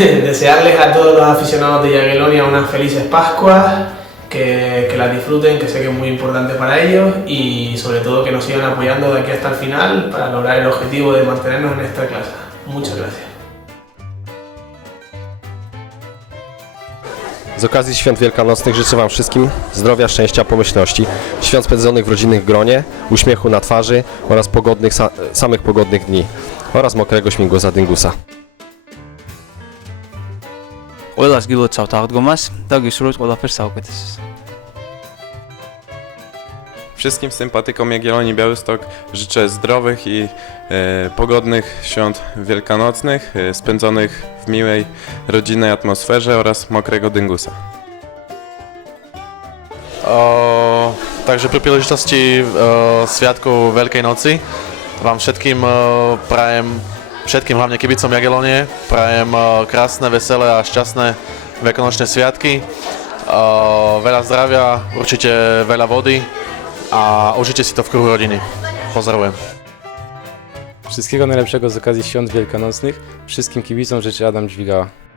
desearles a todos los aficionados de Jagiellonia unas felices Pascuas, que, que las disfruten, que sé que es muy importante para ellos y sobre todo que nos sigan apoyando de aquí hasta el final para lograr el objetivo de mantenernos en esta clase. Muchas gracias. Z okazji świąt wielkanocnych życzę Wam wszystkim zdrowia, szczęścia, pomyślności, świąt spędzonych w rodzinnych gronie, uśmiechu na twarzy oraz pogodnych, sa, samych pogodnych dni oraz mokrego śmigłoza dyngusa ყველას გილოცავთ აღდგომას და გისურვებთ ყველაფერს საუკეთესოს. Wszystkim sympatykom Jagiellonii Białystok życzę zdrowych i e, pogodnych świąt wielkanocnych, e, spędzonych w miłej, rodzinnej atmosferze oraz mokrego dyngusa. O, takže pri príležitosti o, Sviatku Veľkej noci vám všetkým o, prajem, všetkým hlavne kibicom Jagelonie, prajem o, krásne, veselé a šťastné veľkonočné sviatky. O, veľa zdravia, určite veľa vody a užite si to w kruhu rodiny. Pozdravujem. Wszystkiego najlepszego z okazji świąt wielkanocnych. Wszystkim kibicom życzę Adam Dźwigała.